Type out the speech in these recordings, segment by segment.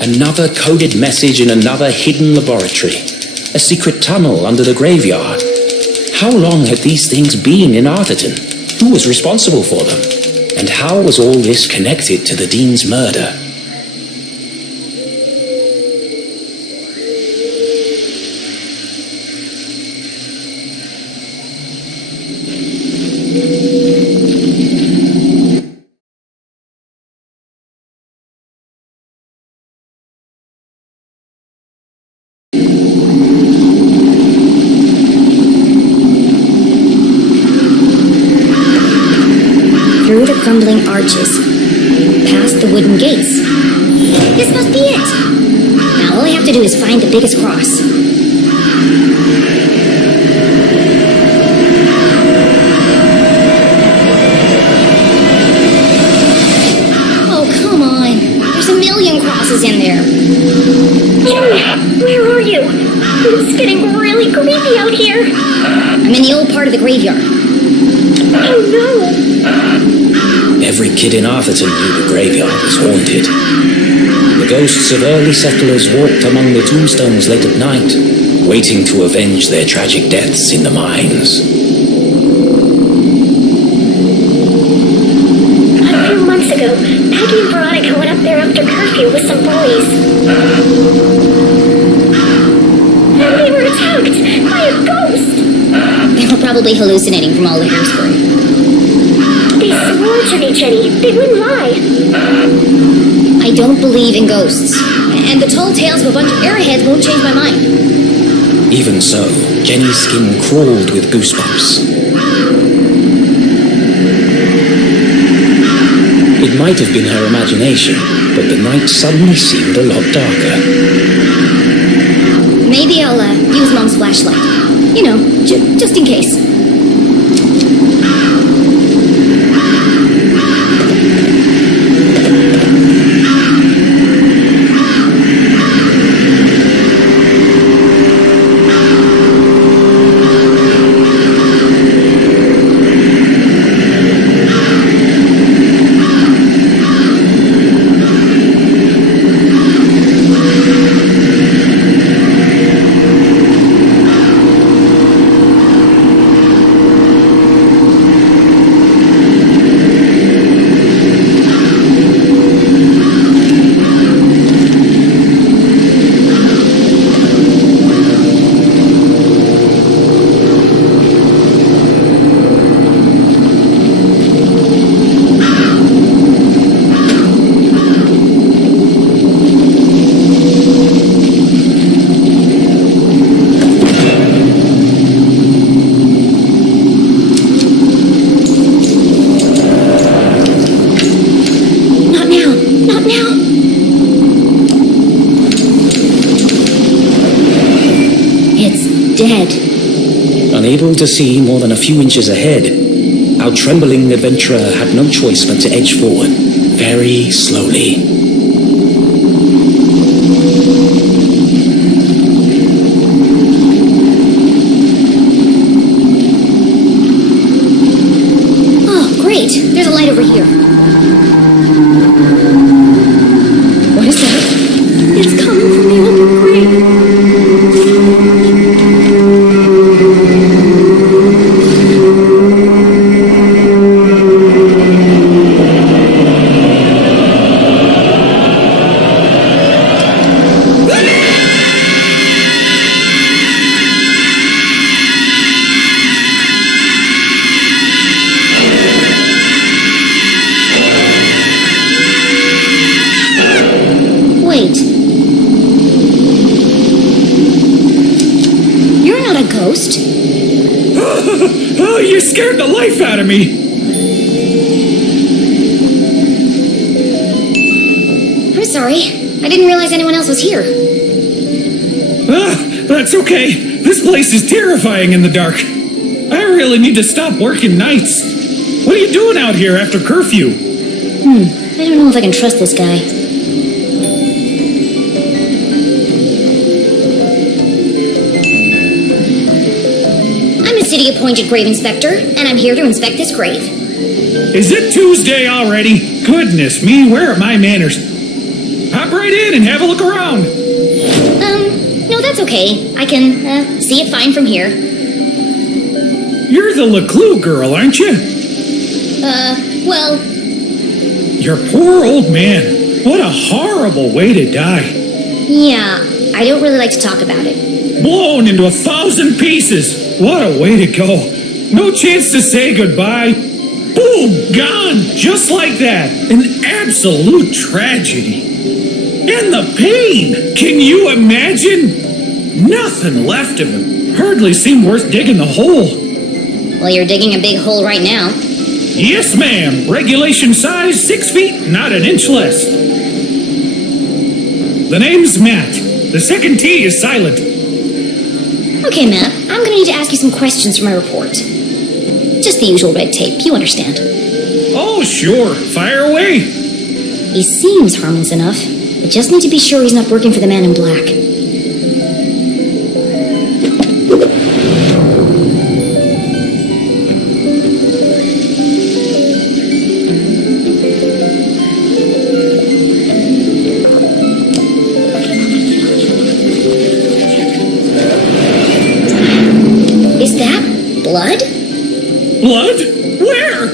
Another coded message in another hidden laboratory. A secret tunnel under the graveyard. How long had these things been in Arthurton? Who was responsible for them? And how was all this connected to the Dean's murder? Through the crumbling arches, past the wooden gates. This must be it! Now all I have to do is find the biggest cross. Oh, come on. There's a million crosses in there. Jenny, where are you? It's getting really creepy out here. I'm in the old part of the graveyard. Oh, no. Every kid in Arthurton knew the graveyard was haunted. The ghosts of early settlers walked among the tombstones late at night, waiting to avenge their tragic deaths in the mines. A few months ago, Peggy and Veronica went up there after curfew with some boys. And they were attacked by a ghost. They were probably hallucinating from all the hairspray. They swore to me, Jenny. They wouldn't lie. I don't believe in ghosts. And the tall tales of a bunch of airheads won't change my mind. Even so, Jenny's skin crawled with goosebumps. It might have been her imagination, but the night suddenly seemed a lot darker. Maybe I'll use Mom's flashlight. You know, just in case. Unable to see more than a few inches ahead, our trembling adventurer had no choice but to edge forward, very slowly. Oh, great! There's a light over here. What is that? It's coming from the open grave. Oh, you scared the life out of me! I'm sorry. I didn't realize anyone else was here. That's okay. This place is terrifying in the dark. I really need to stop working nights. What are you doing out here after curfew? I don't know if I can trust this guy. City-appointed grave inspector, and I'm here to inspect this grave. Is it Tuesday already? Goodness me, where are my manners? Hop right in and have a look around. No, that's okay. I can, see it fine from here. You're the LeClue girl, aren't you? Well, Your poor old man. What a horrible way to die. yeah, I don't really like to talk about it. Blown into 1,000 pieces. What a way to go. No chance to say goodbye. Boom, gone, just like that. An absolute tragedy. And the pain. Can you imagine? Nothing left of him. Hardly seemed worth digging the hole. Well, you're digging a big hole right now. Yes, ma'am. Regulation size, 6 feet, not an inch less. The name's Matt. The second T is silent. Okay, Matt, I'm gonna need to ask you some questions for my report. Just the usual red tape, you understand. Oh, sure. Fire away. He seems harmless enough. I just need to be sure he's not working for the man in black. Is that blood? Blood? Where?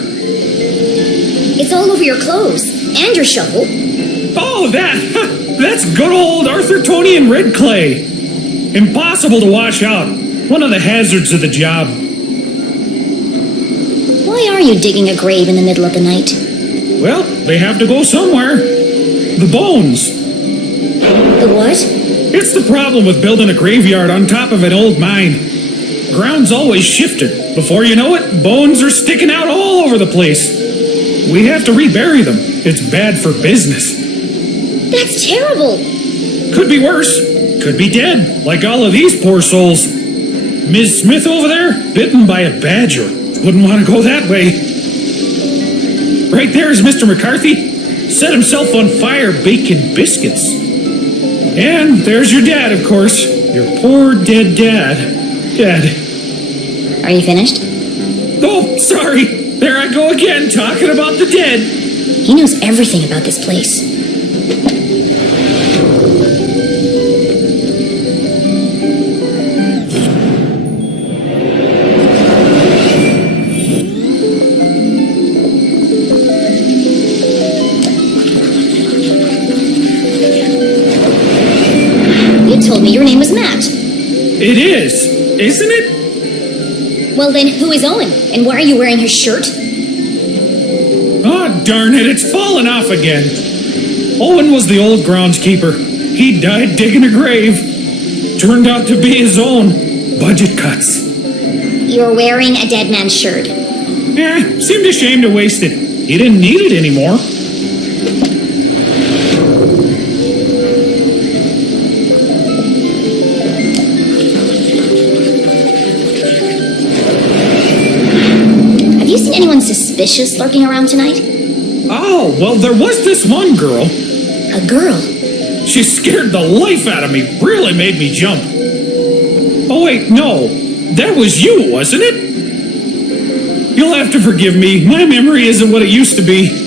It's all over your clothes and your shovel. Oh, that's good old Arthurtonian red clay. Impossible to wash out. One of the hazards of the job. Why are you digging a grave in the middle of the night? Well, they have to go somewhere. The bones. The what? It's the problem with building a graveyard on top of an old mine. Ground's always shifted. Before you know it, bones are sticking out all over the place. We have to rebury them. It's bad for business. That's terrible. Could be worse. Could be dead, like all of these poor souls. Ms. Smith over there, bitten by a badger. Wouldn't want to go that way. Right there is Mr. McCarthy. Set himself on fire baking biscuits. And there's your dad, of course. Your poor dead dad. Dead. Are you finished? Oh, sorry. There I go again, talking about the dead. He knows everything about this place. You told me your name was Matt. It is, isn't it? Well then, who is Owen? And why are you wearing his shirt? Oh, darn it, it's fallen off again. Owen was the old groundskeeper. He died digging a grave. Turned out to be his own. Budget cuts. You're wearing a dead man's shirt. Seemed ashamed to waste it. He didn't need it anymore. Have you seen anyone suspicious lurking around tonight? Oh, well, there was this one girl. A girl? She scared the life out of me. Really made me jump. Oh, wait, no. That was you, wasn't it? You'll have to forgive me. My memory isn't what it used to be.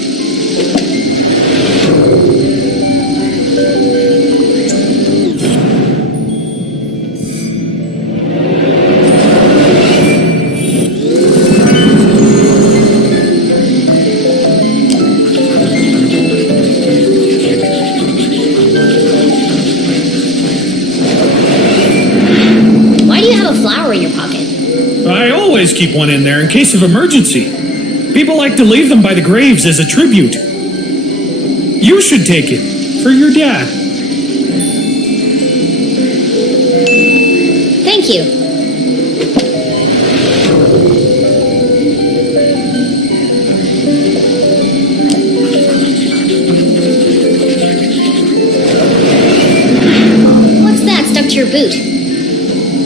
I always keep one in there in case of emergency. People like to leave them by the graves as a tribute. You should take it for your dad. Thank you. What's that stuck to your boot?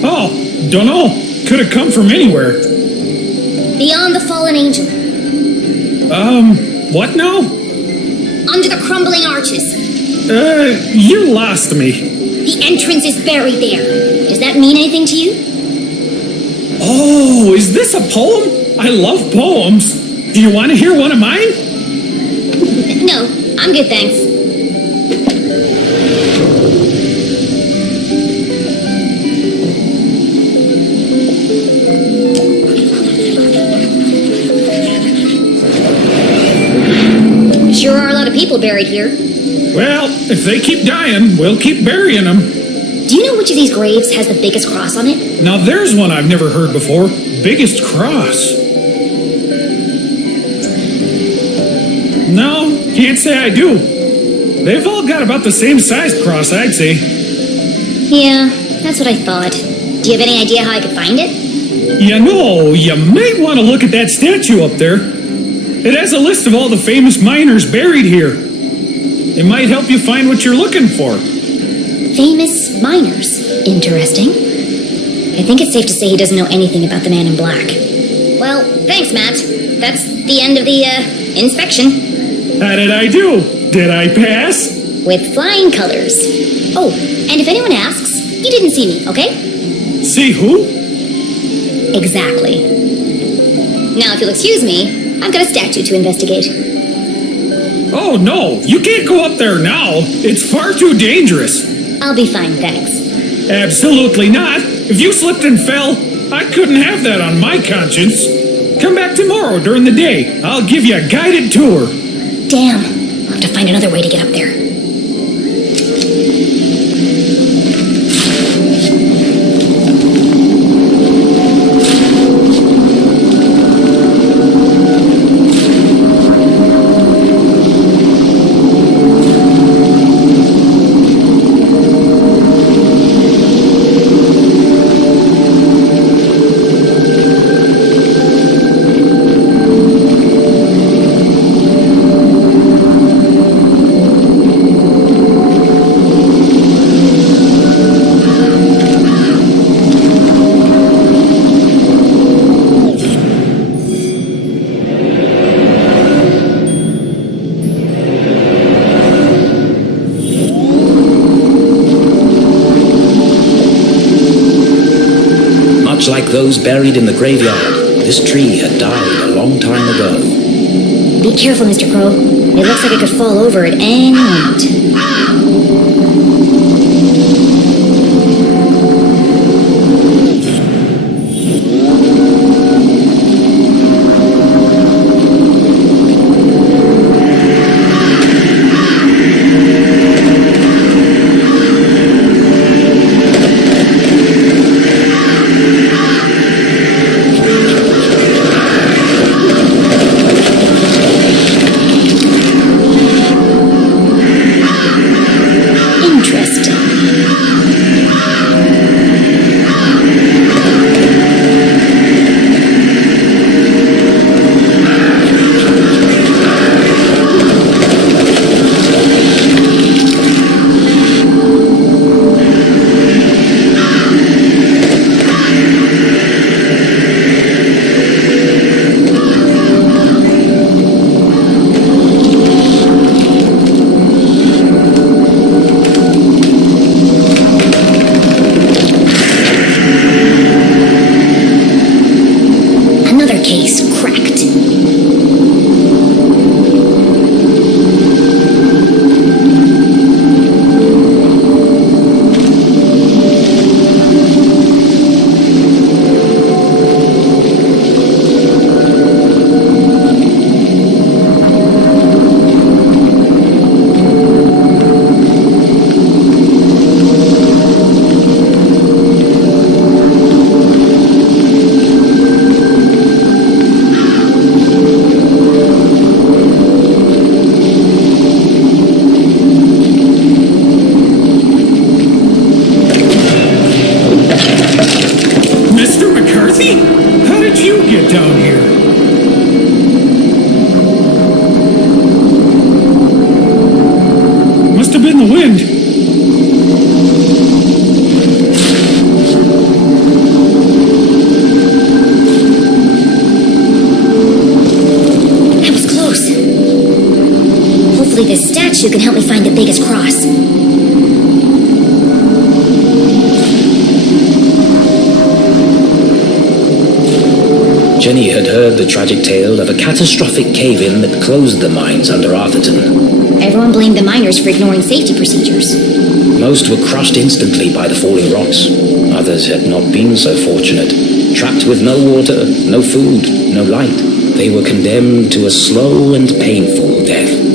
Oh, dunno. Could have come from anywhere. Beyond the fallen angel. What now? Under the crumbling arches. You lost me. The entrance is buried there. Does that mean anything to you? Oh, is this a poem? I love poems. Do you want to hear one of mine? No, I'm good, thanks. people buried here. Well, if they keep dying, we'll keep burying them. Do you know which of these graves has the biggest cross on it? Now there's one I've never heard before. Biggest cross. No, can't say I do. They've all got about the same sized cross, I'd say. Yeah, that's what I thought. Do you have any idea how I could find it? You know, you might want to look at that statue up there. It has a list of all the famous miners buried here. It might help you find what you're looking for. Famous miners. Interesting. I think it's safe to say he doesn't know anything about the man in black. Well, thanks, Matt. That's the end of the, inspection. How did I do? Did I pass? With flying colors. Oh, and if anyone asks, you didn't see me, okay? See who? Exactly. Now, if you'll excuse me, I've got a statue to investigate. Oh, no, you can't go up there now. It's far too dangerous. I'll be fine, thanks. Absolutely not. If you slipped and fell, I couldn't have that on my conscience. Come back tomorrow during the day. I'll give you a guided tour. Damn, I'll have to find another way to get up there. Like those buried in the graveyard, this tree had died a long time ago. Be careful, Mr. Crow. It looks like it could fall over at any moment. statue can help me find the biggest cross. Jenny had heard the tragic tale of a catastrophic cave-in that closed the mines under Atherton. Everyone blamed the miners for ignoring safety procedures. Most were crushed instantly by the falling rocks. Others had not been so fortunate. Trapped with no water, no food, no light, they were condemned to a slow and painful death.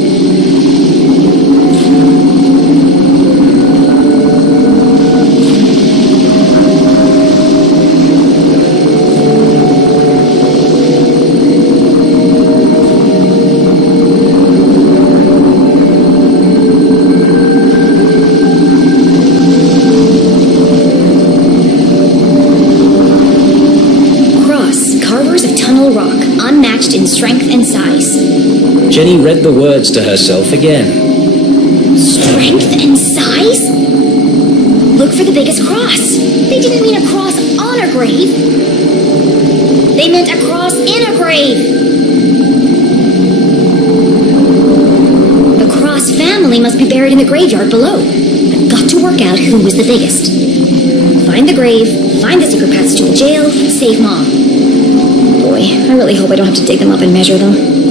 Jenny read the words to herself again. Strength and size? Look for the biggest cross. They didn't mean a cross on a grave. They meant a cross in a grave. The Cross family must be buried in the graveyard below. I've got to work out who was the biggest. Find the grave, find the secret paths to the jail, save Mom. Boy, I really hope I don't have to dig them up and measure them.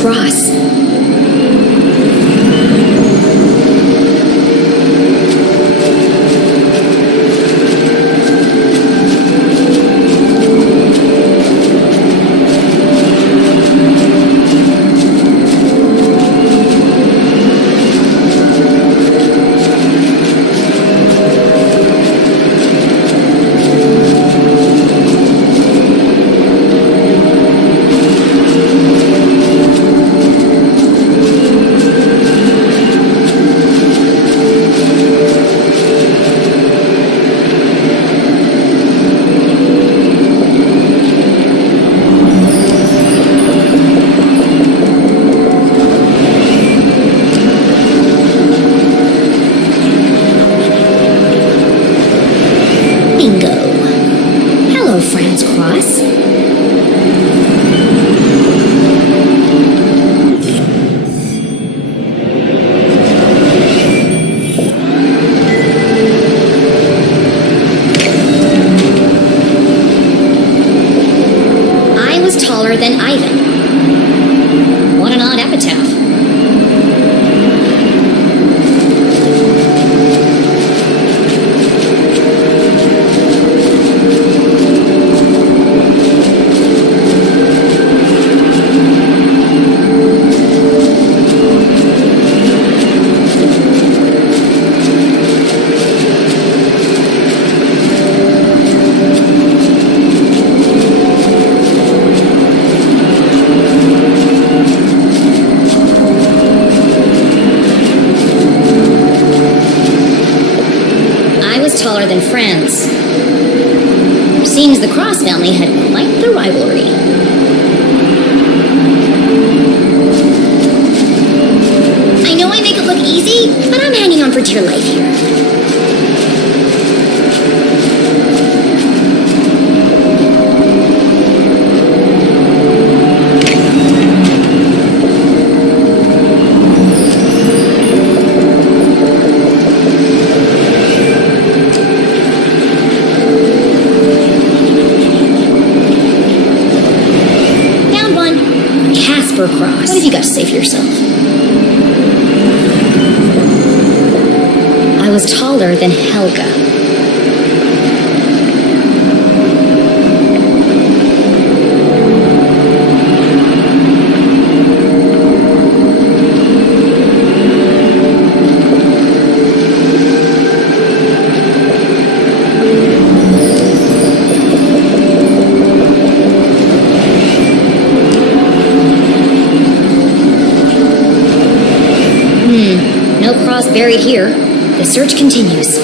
Cross. Than Ivan. What an odd epitaph. Taller than friends. Seems the Cross family had quite the rivalry. I know I make it look easy, but I'm hanging on for dear life here. Cross. What have you got to say for yourself? taller than Helga. No cross buried here. The search continues.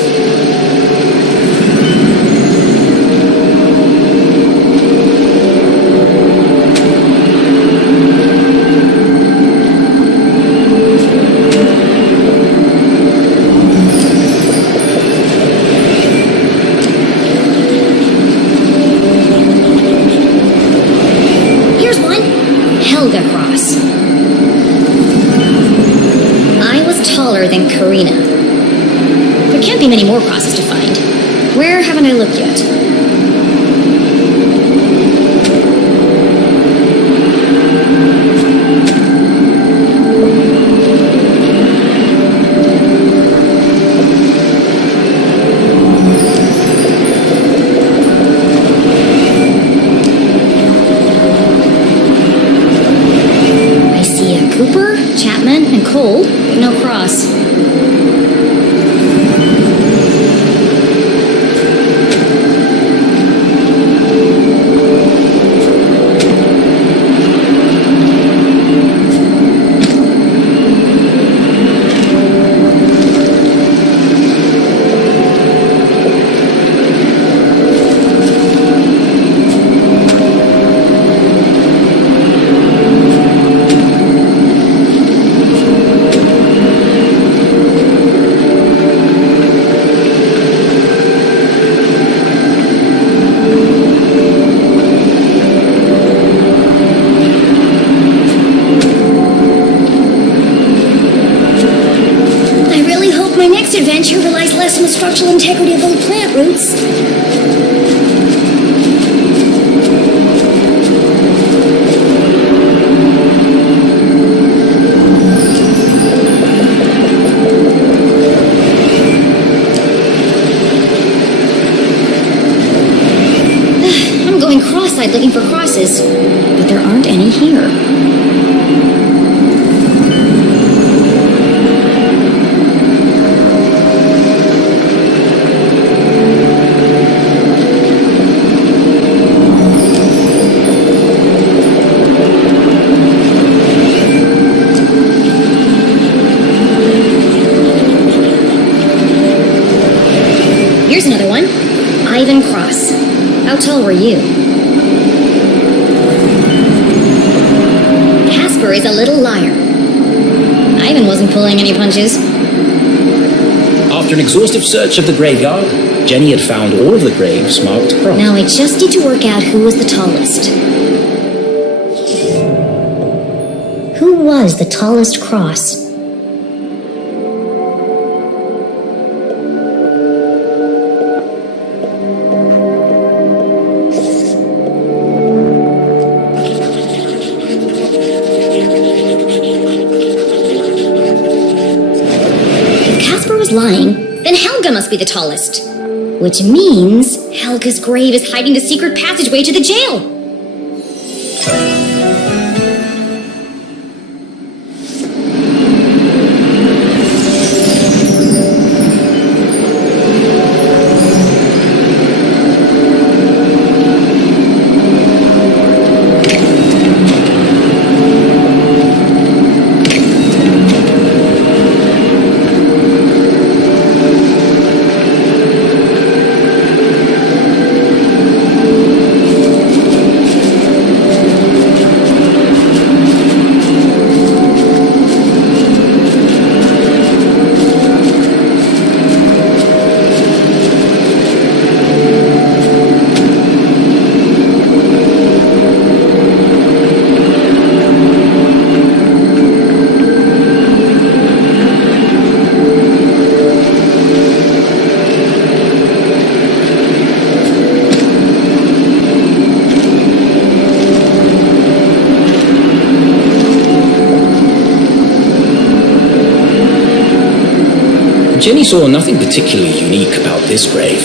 Here's one. Helga cross. I was taller than Karina. There can't be many more crosses to find. Where haven't I looked yet? I see a Cooper, Chapman, and Cole, but no cross. Adventure relies less on the structural integrity of old plant roots. I'm going cross-eyed looking for crosses, but there aren't any here. Here's another one. Ivan Cross. How tall were you? Casper is a little liar. Ivan wasn't pulling any punches. After an exhaustive search of the graveyard, Jenny had found all of the graves marked cross. Now I just need to work out who was the tallest. Who was the tallest cross? Lying, then Helga must be the tallest. Which means Helga's grave is hiding the secret passageway to the jail. Jenny saw nothing particularly unique about this grave.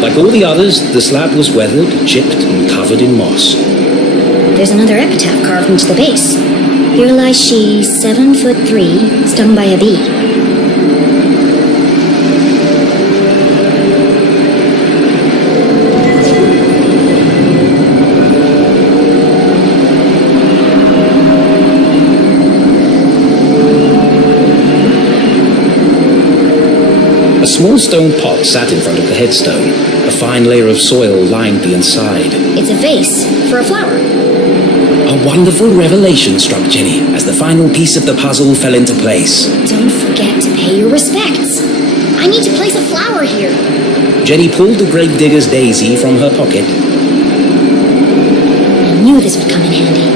Like all the others, the slab was weathered, chipped, and covered in moss. There's another epitaph carved into the base. Here lies she, 7'3", stung by a bee. A small stone pot sat in front of the headstone. A fine layer of soil lined the inside. It's a vase for a flower. A wonderful revelation struck Jenny as the final piece of the puzzle fell into place. Don't forget to pay your respects. I need to place a flower here. Jenny pulled the gravedigger's daisy from her pocket. I knew this would come in handy.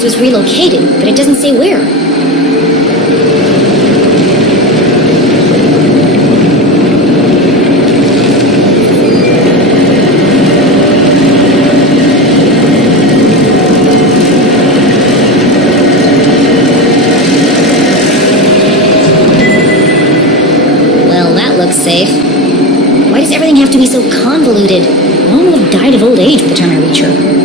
Was relocated, but it doesn't say where. Well, that looks safe. Why does everything have to be so convoluted? Mom will have died of old age by the time I reach her.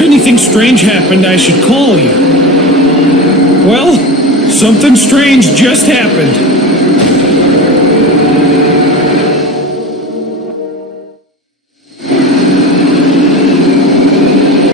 Anything strange happened, I should call you. Well, something strange just happened.